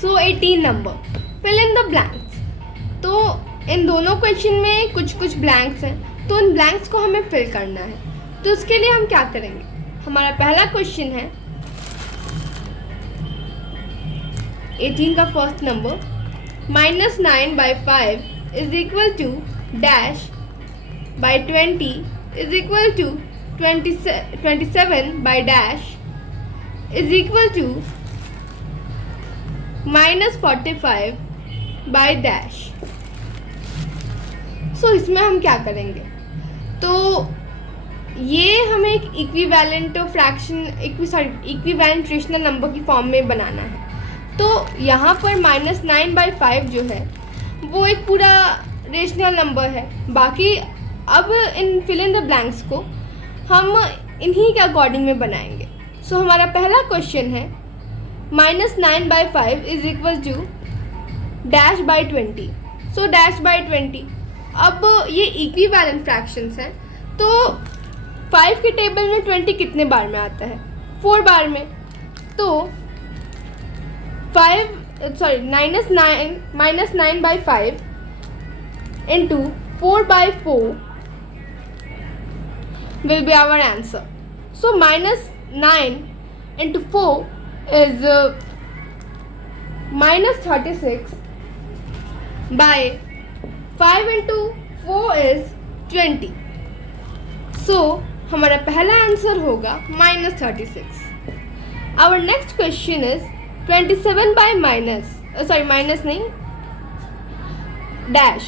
So 18 number, fill in the blanks. तो इन दोनों क्वेश्चन में कुछ कुछ ब्लैंक्स हैं, तो उन ब्लैंक्स को हमें फिल करना है। तो उसके लिए हम क्या करेंगे, हमारा पहला क्वेश्चन है 18 का first number, -9/5 is equal to dash by 20 is equal to 27 dash is equal to -45 dash. So इसमें हम क्या करेंगे, तो ये हमें एक equivalent fraction equivalent rational number की फॉर्म में बनाना है। तो यहाँ पर -9/5 जो है वो एक पूरा रेशनल नंबर है। बाकी अब इन फिल इन द ब्लैंक्स को हम इन्हीं के अकॉर्डिंग में बनाएंगे। सो हमारा पहला क्वेश्चन है -9/5 is equal to dash by 20। So dash by 20, अब ये इक्विवेलेंट फ्रैक्शंस हैं, तो 5 के टेबल में 20 कितने बार में आता है, 4 बार में। तो -9/5 into 4/4 will be our answer. So -9 into 4 is -36 by 5 into 4 is 20. So हमारा पहला आंसर होगा -36. Our next question is 27 by minus नहीं dash.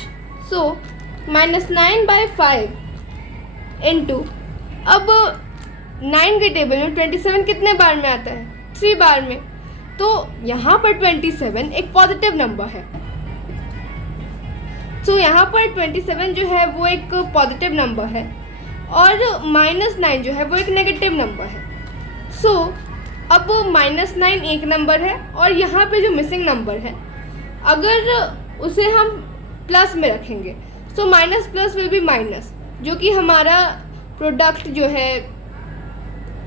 So -9/5 into, अब 9 के टेबल में 27 कितने बार में आता है, 3 बार में। तो यहाँ पर 27 एक पॉजिटिव नंबर है। तो यहाँ पर 27 जो है वो एक पॉजिटिव नंबर है और -9 जो है वो एक नेगेटिव नंबर है। सो अब -9 एक नंबर है और यहाँ पे जो मिसिंग नंबर है अगर उसे हम प्लस में रखेंगे, so minus plus will be minus, जो कि हमारा प्रोडक्ट जो है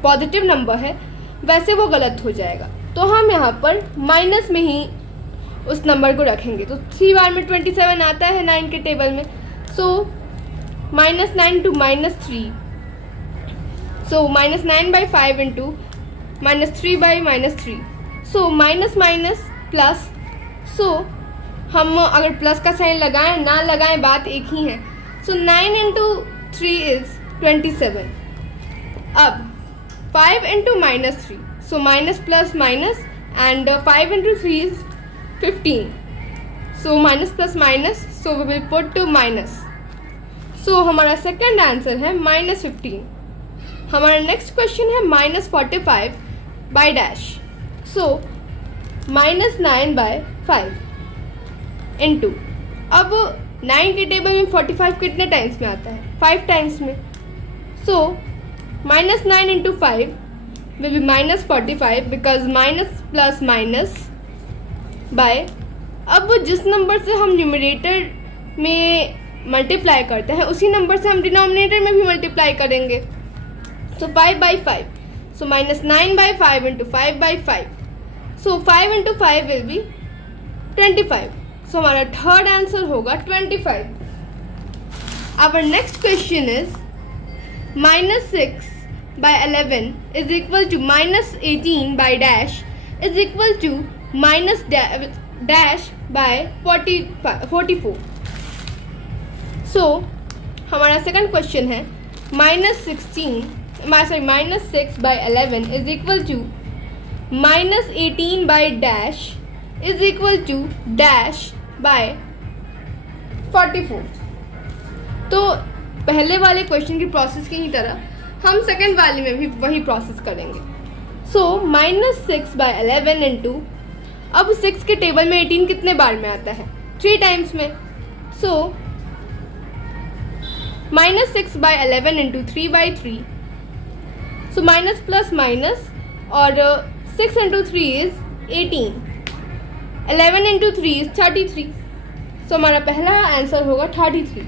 पॉजिटिव नंबर है वैसे वो गलत हो जाएगा। तो हम यहाँ पर माइनस में ही उस नंबर को रखेंगे। तो 3 बार में 27 आता है 9 के टेबल में। So -9 to -3, so -9/5 into -3/-3, so minus minus plus. So हम अगर प्लस का साइन लगाएं ना लगाएं बात एक ही है। सो 9 into 3 is 27। अब 5 into -3, so minus plus minus, and 5 into 3 is 15. So minus plus minus, so we will put to minus. So हमारा सेकंड आंसर है -15. हमारा नेक्स्ट क्वेश्चन है -45 by dash. So -9/5 into, अब 9 के टेबल में 45 कितने टाइम्स में आता है, 5 टाइम्स में। So -9 into 5 will be -45 because minus plus minus by, अब जिस नंबर से हम न्यूमरेटर में मल्टीप्लाई करते हैं उसी नंबर से हम डिनोमिनेटर में भी मल्टीप्लाई करेंगे। सो 5/5, सो -9/5 into 5/5, so 5 into 5 will be 25. सो हमारा थर्ड आंसर होगा 25. Our next question is -6/11 is equal to -18 by dash is equal to dash by 44. So हमारा सेकंड क्वेश्चन है -6/11 is equal to -18 by dash is equal to dash by 44. तो पहले वाले question की process की ही तरह हम सेकंड वाले में भी वही प्रोसेस करेंगे। सो -6/11 इंटू, अब 6 के टेबल में 18 कितने बार में आता है, 3 टाइम्स में। सो -6/11 into 3/3, so minus plus minus, और 6 इंटू 3 इज 18, 11 इंटू 3 इज 33. सो हमारा पहला आंसर होगा 33.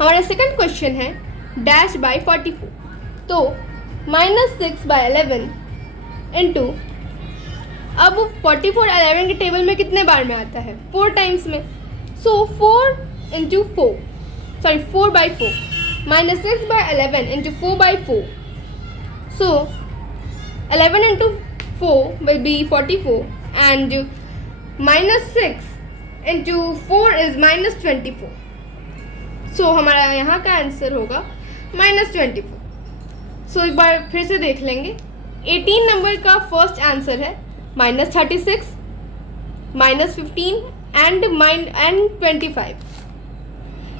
हमारा सेकंड क्वेश्चन है डैश बाई 44. तो -6/11 इंटू अब 44 11 के टेबल में कितने बार में आता है? 4 टाइम्स में। सो 4 into 4 by 4 minus 6 by 11 into 4 by 4. So 11 into 4 will be 44 and minus 6 into 4 is minus 24. So हमारा यहाँ का आंसर होगा minus 24. So एक बार फिर से देख लेंगे. 18 नंबर का फर्स्ट आंसर है minus 36, minus 15 and 25.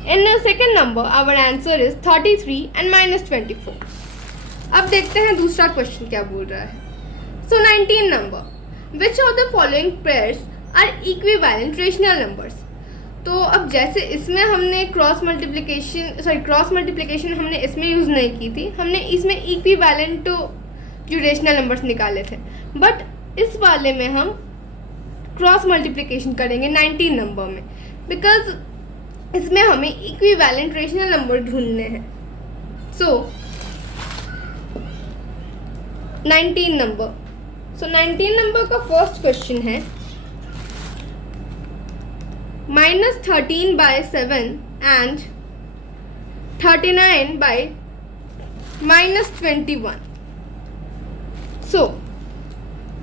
In the second number our answer is 33 and minus 24. अब देखते हैं दूसरा क्वेश्चन क्या बोल रहा है. So 19 number, which of the following pairs are equivalent rational numbers. तो अब जैसे इसमें हमने क्रॉस मल्टीप्लिकेशन हमने इसमें यूज़ नहीं की थी, हमने इसमें इक्विवेलेंट जो रेशनल नंबर्स निकाले थे, बट इस वाले में हम क्रॉस मल्टीप्लिकेशन करेंगे 19 नंबर में, बिकॉज इसमें हमें इक्विवेलेंट रेशनल नंबर ढूंढने हैं. सो 19 नंबर. सो 19 नंबर का फर्स्ट क्वेश्चन है -13 बाय 7 एंड 39 बाय -21. सो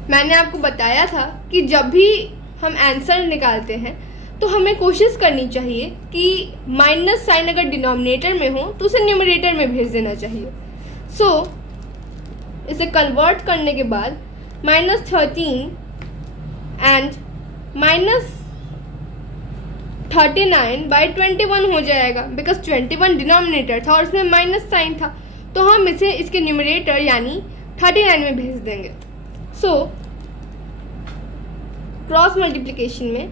मैंने आपको बताया था कि जब भी हम आंसर निकालते हैं तो हमें कोशिश करनी चाहिए कि माइनस साइन अगर डिनोमिनेटर में हो तो उसे न्यूमरेटर में भेज देना चाहिए. सो इसे कन्वर्ट करने के बाद -13 एंड -39 बाई 21 हो जाएगा, बिकॉज 21 डिनोमिनेटर था और उसमें माइनस साइन था, तो हम इसे इसके न्यूमरेटर यानी 39 में भेज देंगे. सो क्रॉस मल्टीप्लिकेशन में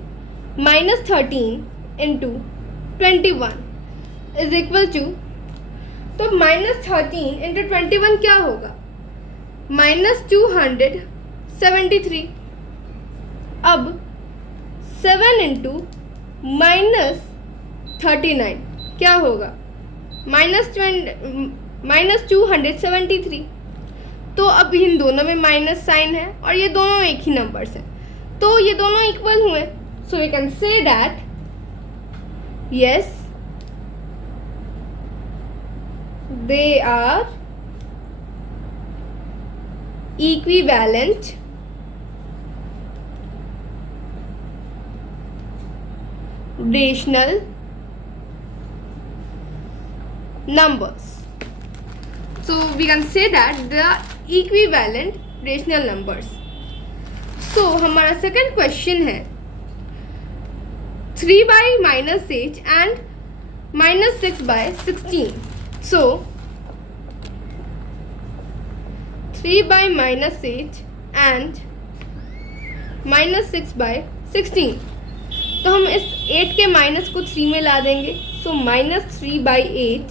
-13 इंटू 21 इज इक्वल टू, तो -13 इंटू 21 क्या होगा? -273. अब 7 इंटू -39 क्या होगा? -273. तो अब इन दोनों में माइनस साइन है और ये दोनों एक ही नंबर्स हैं, तो ये दोनों इक्वल हुए. So we can say that yes they are equivalent rational numbers. So we can say that they are equivalent rational numbers. So हमारा सेकंड क्वेश्चन है 3 by -8 and -6 by 16. So 3 by -8 and -6 by 16. तो हम इस 8 के minus को 3 में ला देंगे. सो -3 by 8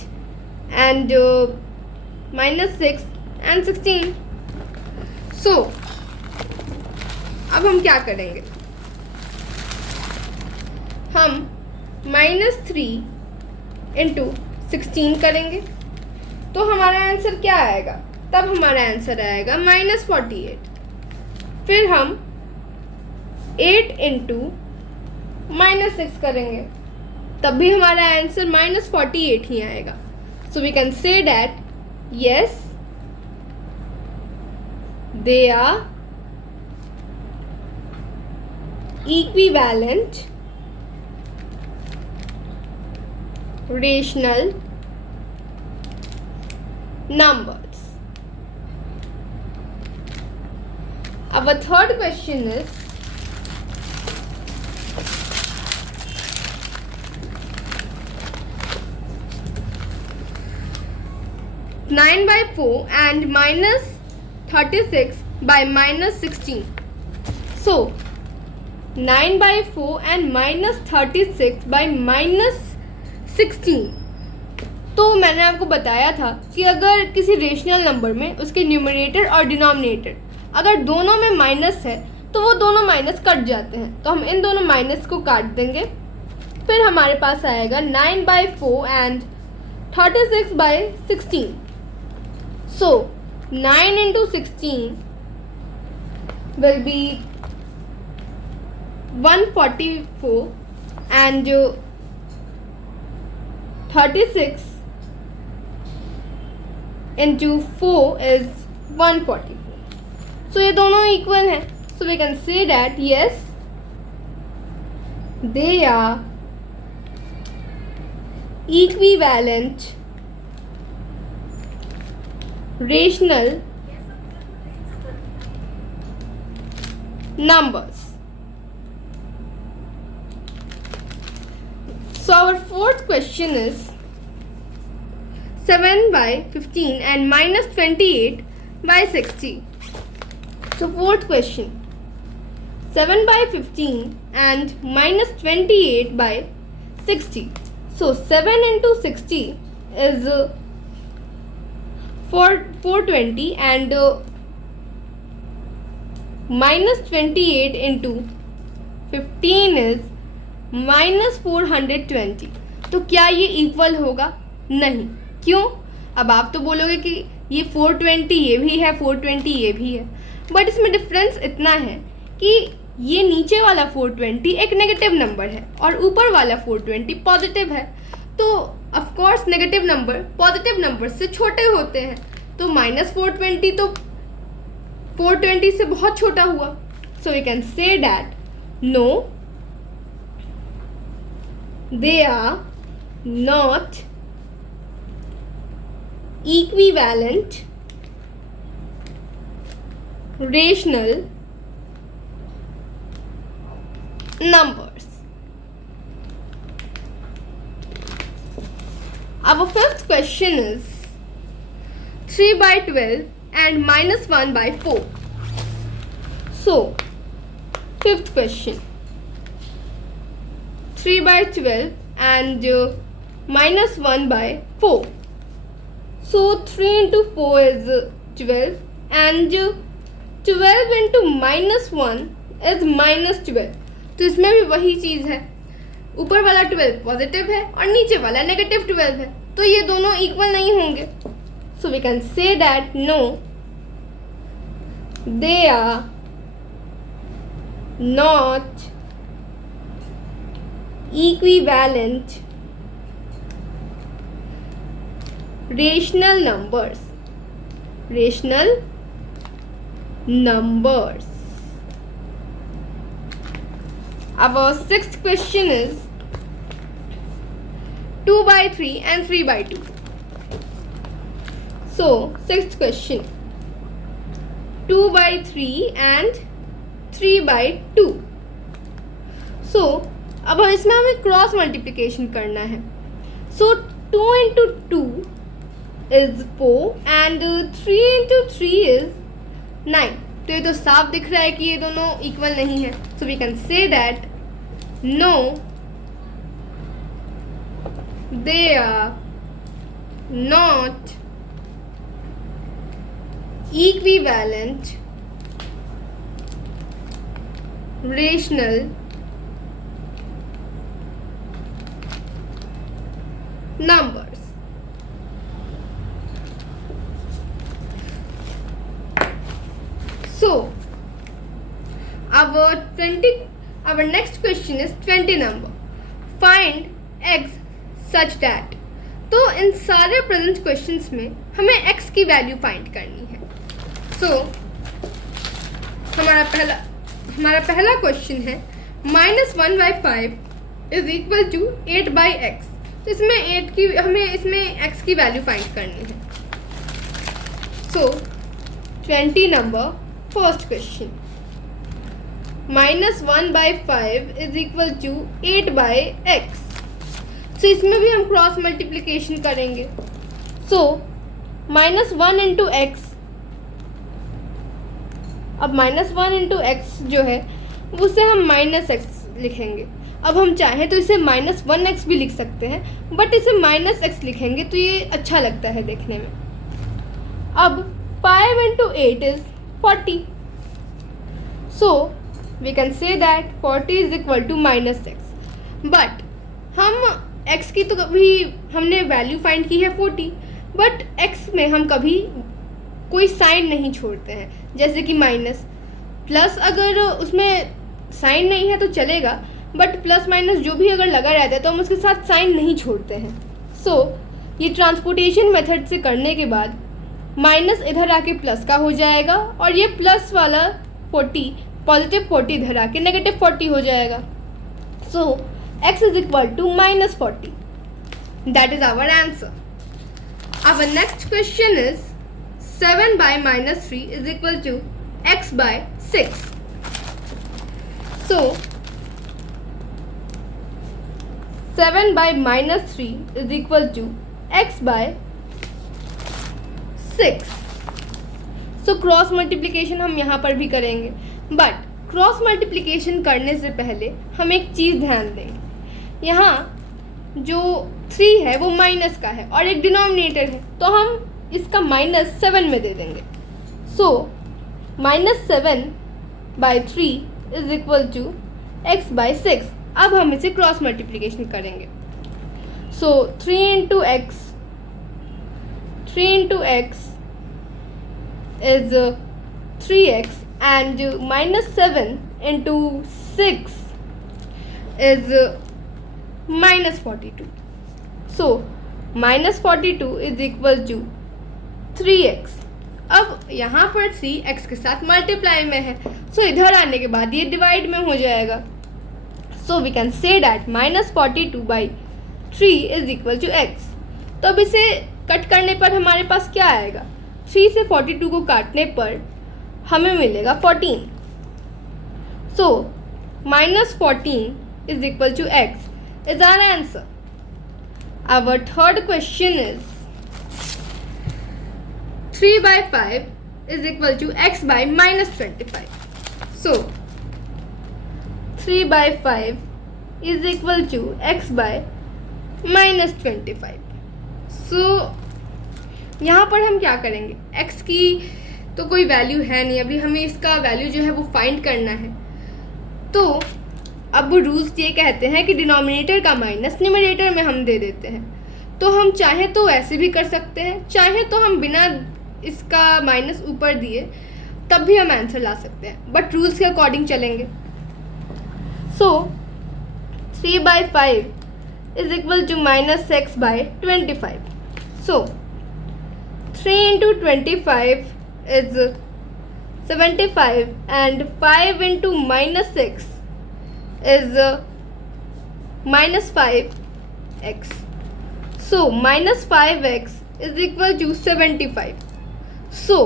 and -6 and 16. सो अब हम क्या करेंगे? हम -3 इंटू 16 करेंगे तो हमारा आंसर क्या आएगा? तब हमारा आंसर आएगा -48. फिर हम 8 इंटू -6 करेंगे तब भी हमारा आंसर -48 ही आएगा. So we can say that yes they are equivalent rational numbers. Our third question is 9 by 4 and -36 by -16. So 9 by 4 and -36 by -16. तो मैंने आपको बताया था कि अगर किसी रेशनल नंबर में उसके न्यूमरेटर और डिनोमिनेटर अगर दोनों में माइनस है तो वो दोनों माइनस कट जाते हैं, तो हम इन दोनों माइनस को काट देंगे. फिर हमारे पास आएगा 9 by 4 and 36 by 16. So 9 into 16 will be 144 and 36 into 4 is 144. So ये दोनों इक्वल हैं. So we can say that yes, they are equivalent rational numbers. So our fourth question is 7 by 15 and minus 28 by 60. So fourth question, 7 by 15 and minus 28 by 60. So 7 into 60 is 420 and minus 28 into 15 is minus 420. तो क्या ये equal होगा? नहीं. क्यों? अब आप तो बोलोगे कि ये 420 ये भी है, 420 ये भी है, बट इसमें डिफरेंस इतना है कि ये नीचे वाला 420 एक नेगेटिव नंबर है और ऊपर वाला 420 पॉजिटिव है. तो of course negative number positive number से छोटे होते हैं. तो माइनस 420 तो 420 से बहुत छोटा हुआ. So we can say that no, they are not equivalent rational numbers. Our fifth question is 3 by 12 and minus 1 by 4. So fifth question, 3 by 12 and minus 1 by 4. So 3 into 4 is 12 and 12 into minus 1 is minus 12. तो इसमें भी वही चीज़ है, ऊपर वाला 12 positive है और नीचे वाला नेगेटिव 12 है. तो ये दोनों इक्वल नहीं होंगे. So we can say that no, they are not equivalent rational numbers. Our sixth question is 2 by 3 and 3 by 2. So sixth question, 2 by 3 and 3 by 2. So अब इसमें हमें क्रॉस मल्टीप्लिकेशन करना है. सो 2 into 2 is 4 and 3 into 3 is 9. तो ये तो साफ दिख रहा है कि ये दोनों इक्वल नहीं है. So we can say that no, they are not equivalent rational numbers. So our next question is 20 number. Find x such that. तो इन सारे प्रेजेंट क्वेश्चंस में हमें x की वैल्यू फाइंड करनी है. सो हमारा पहला क्वेश्चन है -1 by 5 is equal to 8 by x. तो इसमें हमें इसमें x की वैल्यू फाइंड करनी है. So 20 number first question, -1 by 5 is equal to 8 by x. So इसमें भी हम क्रॉस मल्टीप्लिकेशन करेंगे. सो -1 इंटू एक्स, अब -1 इंटू एक्स जो है उसे हम -x लिखेंगे. अब हम चाहें तो इसे -1x भी लिख सकते हैं, बट इसे -x लिखेंगे तो ये अच्छा लगता है देखने में. अब 5 into 8 is 40. So we can say that 40 is equal to -x. But हम x की तो कभी हमने वैल्यू फाइंड की है 40, बट x में हम कभी कोई साइन नहीं छोड़ते हैं, जैसे कि माइनस. प्लस अगर उसमें साइन नहीं है तो चलेगा, बट प्लस माइनस जो भी अगर लगा रहता है तो हम उसके साथ साइन नहीं छोड़ते हैं। सो ये ट्रांसपोर्टेशन मेथड से करने के बाद माइनस इधर आके प्लस का हो जाएगा और ये प्लस वाला 40 पॉजिटिव 40 इधर आके नेगेटिव 40 हो जाएगा। So x is equal to -40. That is our answer. Our next question is 7 by -3 is equal to x by 6. So 7 by -3 is equal to x by 6. So cross multiplication हम यहाँ पर भी करेंगे, but cross multiplication करने से पहले हम एक चीज़ ध्यान देंगे। यहाँ जो 3 है वो माइनस का है और एक डिनोमिनेटर है, तो हम इसका -7 में दे देंगे। So -7 by 3 is equal to x by 6. अब हम इसे क्रॉस मल्टीप्लिकेशन करेंगे। सो 3 into x is 3x and -7 into 6 is -42. So -42 is equal to 3x. अब यहाँ पर 3x के साथ मल्टीप्लाई में है, सो इधर आने के बाद ये डिवाइड में हो जाएगा। So we can say that -42 by 3 is equal to x. तो अब इसे कट करने पर हमारे पास क्या आएगा? 3 से 42 को काटने पर हमें मिलेगा 14. So -14 is equal to x is our answer. Our third question is 3 by 5 is equal to x by -25. So 3 by 5 is equal to x by -25. So यहाँ पर हम क्या करेंगे? x की तो कोई वैल्यू है नहीं, अभी हमें इसका वैल्यू जो है वो फाइंड करना है। तो अब रूल्स ये कहते हैं कि डिनोमिनेटर का माइनस न्यूमरेटर में हम दे देते हैं। तो हम चाहे तो ऐसे भी कर सकते हैं, चाहे तो हम बिना इसका माइनस ऊपर दिए तब भी हम आंसर ला सकते हैं, बट रूल्स के अकॉर्डिंग चलेंगे। सो 3 by 5 is equal to -x by 25. So 3 into 25 is 75 and 5 into -6 is -5x. So -5x is equal to 75. So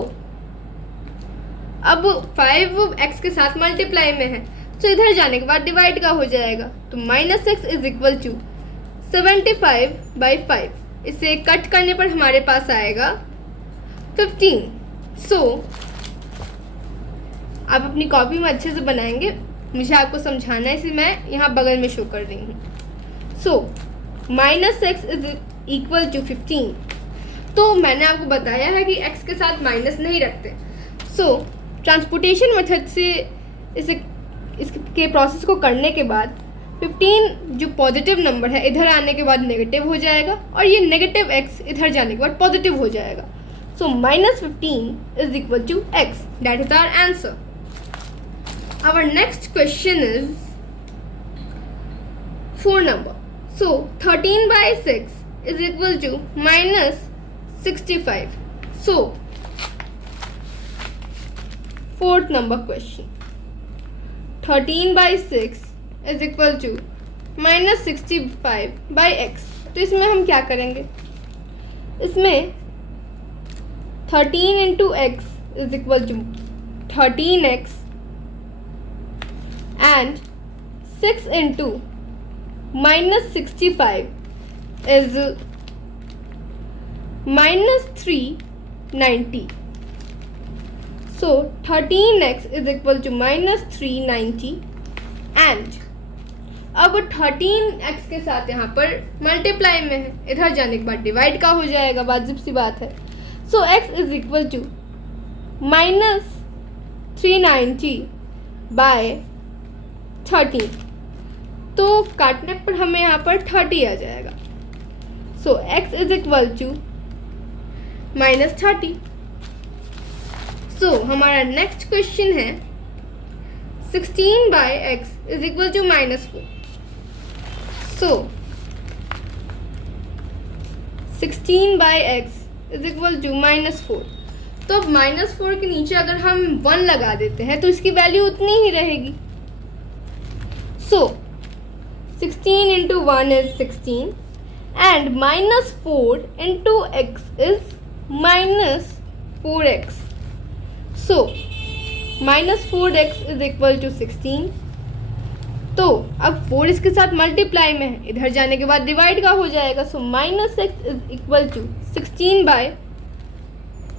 अब 5x के साथ मल्टीप्लाई में है, तो इधर जाने के बाद डिवाइड का हो जाएगा, तो -x is equal to 75 by 5. इसे कट करने पर हमारे पास आएगा 15. सो आप अपनी कॉपी में अच्छे से बनाएंगे, मुझे आपको समझाना है इसलिए मैं यहाँ बगल में शो कर रही हूँ। सो -x इज इक्वल टू 15. तो मैंने आपको बताया है कि x के साथ माइनस नहीं रखते। सो ट्रांसपोर्टेशन मेथड से इसके प्रोसेस को करने के बाद 15 जो पॉजिटिव नंबर है इधर आने के बाद नेगेटिव हो जाएगा और ये नेगेटिव x इधर जाने के बाद पॉजिटिव हो जाएगा। So -15 is equal to x. That is our answer. Our next question is 4 number. So 13 by 6 is equal to -65. So 4th number question. 13 by 6 is equal to -65 by x. तो इसमें हम क्या करेंगे? इसमें 13 into x is equal to 13x and 6 into -65 is -390. So 13x is equal to -390 and अब 13x के साथ यहाँ पर मल्टीप्लाई में है, इधर जाने के बाद डिवाइड का हो जाएगा, वाजिब सी बात है। So x is equal to -390 by 30. तो काटने पर हमें यहाँ पर 30 आ जाएगा। So x is equal to -30. सो हमारा नेक्स्ट क्वेश्चन है 16 by x is equal to -4. So 16 by x is equal to -4. तो अब -4 के नीचे अगर हम 1 लगा देते हैं तो इसकी वैल्यू उतनी ही रहेगी. सो 16 into 1 is 16 and -4 into x is -4x. So -4x is equal to 16. तो अब 4 इसके साथ मल्टीप्लाई में है, इधर जाने के बाद डिवाइड का हो जाएगा. So -x is equal to 16 by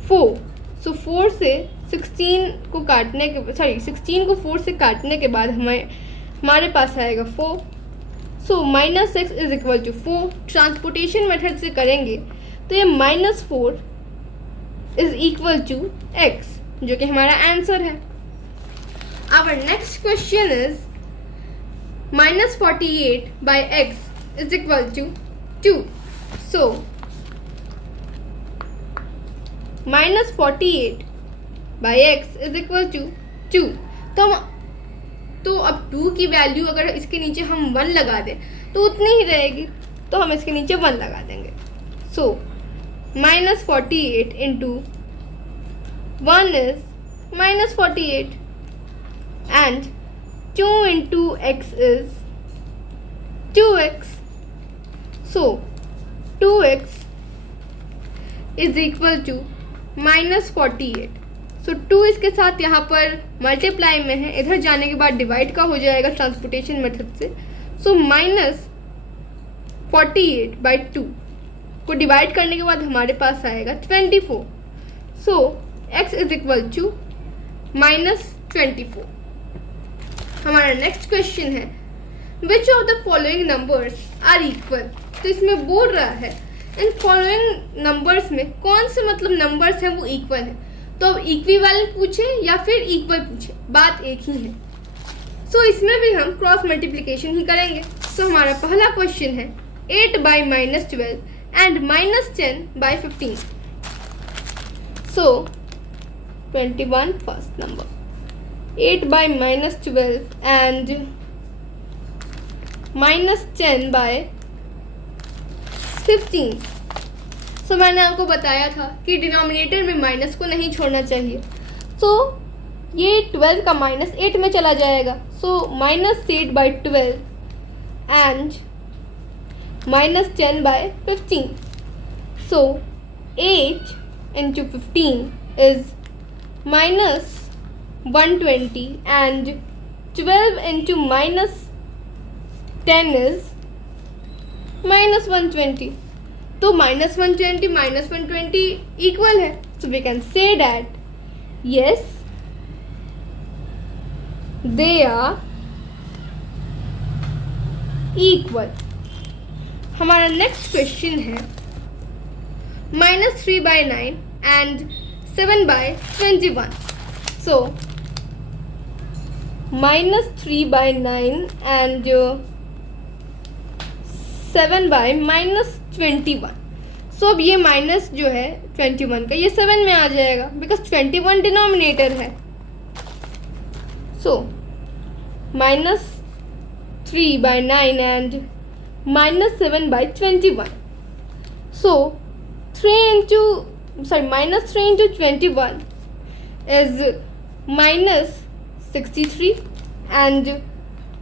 4. So 4 से 16 को काटने के 16 को 4 से काटने के बाद हमारे पास आएगा 4. So -x is equal to 4. Transportation method से करेंगे तो ये -4 इज इक्वल टू x, जो कि हमारा आंसर है. Our next question is -48 by x is equal to 2. So -48 by x is equal to 2. तो अब 2 की वैल्यू अगर इसके नीचे हम 1 लगा दें तो उतनी ही रहेगी, तो हम इसके नीचे 1 लगा देंगे. सो -48 into 1 is -48 and 2 into x is 2x. So 2x is equal to -48. सो 2 इसके साथ यहाँ पर मल्टीप्लाई में है, इधर जाने के बाद डिवाइड का हो जाएगा ट्रांसपोर्टेशन मेथड से. सो -48 by 2 को डिवाइड करने के बाद हमारे पास आएगा 24. So x is equal to -24. हमारा नेक्स्ट क्वेश्चन है which of the following numbers are equal. तो इसमें बोल रहा है इन फॉलोइंग नंबर्स में कौन से मतलब नंबर्स हैं वो इक्वल है. तो अब इक्विवेलेंट पूछे या फिर इक्वल पूछे, बात एक ही है. सो इसमें भी हम क्रॉस मल्टीप्लिकेशन ही करेंगे. सो हमारा पहला क्वेश्चन है 8 by -12 and -10 by 15. So 21 first number, 8 by -12 and -10 by 15. सो मैंने आपको बताया था कि डिनोमिनेटर में माइनस को नहीं छोड़ना चाहिए. सो ये 12 का -8 में चला जाएगा. सो -8 by 12 and -10 by 15. So 8 into 15 is -120 and 12 into -10 is -120. तो -120 -120 इक्वल है. So we can say that yes they are equal. हमारा नेक्स्ट क्वेश्चन है -3 by 9 and 7 by 21. So -3 by 9 and 7 by -21. सो अब ये माइनस जो है 21 का ये 7 में आ जाएगा बिकॉज 21 डिनोमिनेटर है. सो -3 by 9 and -7 by 21. So -3 into 21 is -63 and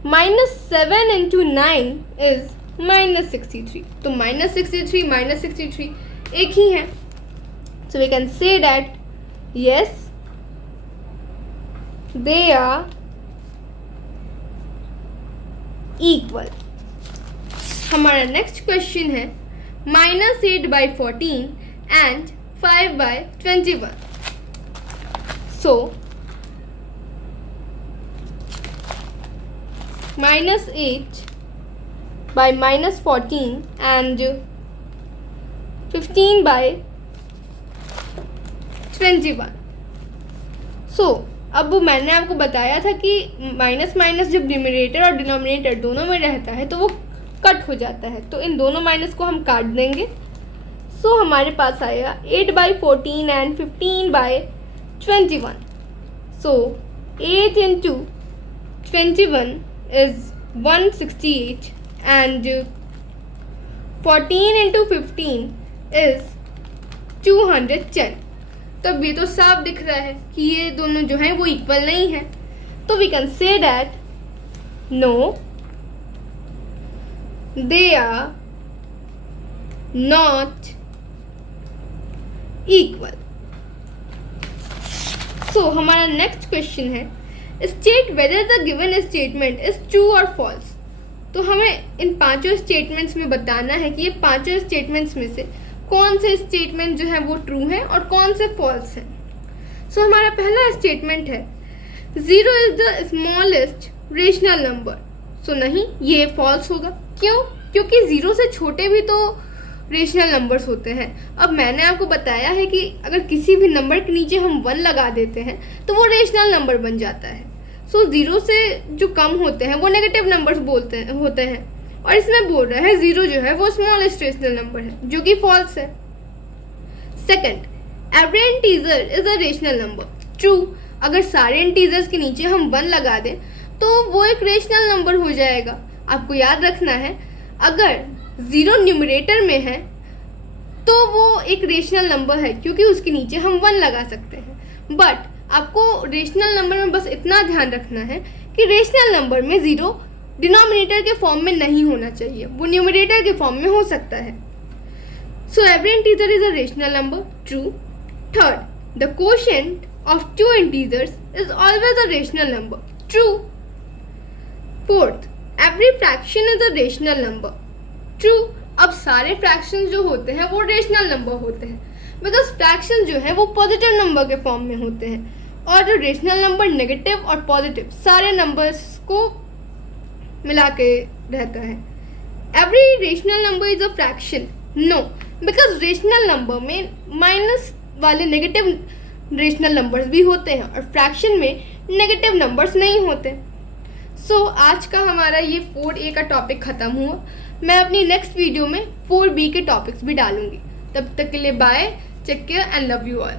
-7 into 9 is -63. तो -63 -63 एक ही है. So we can say that yes they are equal. हमारा नेक्स्ट क्वेश्चन है -8 by 14 and 5 by 21. So -8 by -14 and 15 by 21. सो अब मैंने आपको बताया था कि माइनस माइनस जब न्यूमरेटर और डिनोमिनेटर दोनों में रहता है तो वो कट हो जाता है. तो इन दोनों माइनस को हम काट देंगे. सो हमारे पास आएगा 8 by 14 and 15 by 21. So 8 into 21 is 168 and 14 into 15 is 210. तो अब ये तो साफ दिख रहा है कि ये दोनों जो हैं वो इक्वल नहीं है, तो we can say that no they are not equal. So हमारा नेक्स्ट क्वेश्चन है state whether the given statement is true और फॉल्स. तो हमें इन पांचों स्टेटमेंट्स में बताना है कि ये पांचों स्टेटमेंट्स में से कौन से स्टेटमेंट जो है वो ट्रू हैं और कौन से फॉल्स हैं. सो हमारा पहला स्टेटमेंट है 0 is the smallest rational number. So नहीं, ये फॉल्स होगा. क्यों? क्योंकि 0 से छोटे भी तो रेशनल नंबर्स होते हैं. अब मैंने आपको बताया है कि अगर किसी भी नंबर के नीचे हम 1 लगा देते हैं तो वो रेशनल नंबर बन जाता है. सो 0 से जो कम होते हैं वो नेगेटिव नंबर्स होते हैं और इसमें बोल रहा है 0 जो है वो स्मॉलेस्ट रेशनल नंबर है, जो कि फॉल्स है. Second, every integer is a rational number. True. अगर सारे इंटीजर्स के नीचे हम 1 लगा दें तो वो एक रेशनल नंबर हो जाएगा. आपको याद रखना है, अगर 0 न्यूमरेटर में है तो वो एक रेशनल नंबर है क्योंकि उसके नीचे हम 1 लगा सकते हैं. बट आपको रेशनल नंबर में बस इतना ध्यान रखना है कि रेशनल नंबर में 0 डिनोमिनेटर के फॉर्म में नहीं होना चाहिए, वो न्यूमरेटर के फॉर्म में हो सकता है. So every integer is a rational number. True. Third, the quotient of 2 integers is always a rational number. True. Fourth, every fraction is a rational number. True. अब सारे फ्रैक्शंस जो होते हैं वो रेशनल नंबर होते हैं बिकॉज फ्रैक्शन जो है वो पॉजिटिव नंबर के फॉर्म में होते हैं और जो रेशनल नंबर नेगेटिव और पॉजिटिव सारे नंबर्स को मिला के रहता है. Every rational number is a fraction. No, because rational number में माइनस वाले नेगेटिव रेशनल नंबर्स भी होते हैं और फ्रैक्शन में नेगेटिव नंबर्स नहीं होते. सो आज का हमारा ये 4A का टॉपिक ख़त्म हुआ. मैं अपनी नेक्स्ट वीडियो में 4B के टॉपिक्स भी डालूंगी. तब तक के लिए bye, take care and love you all.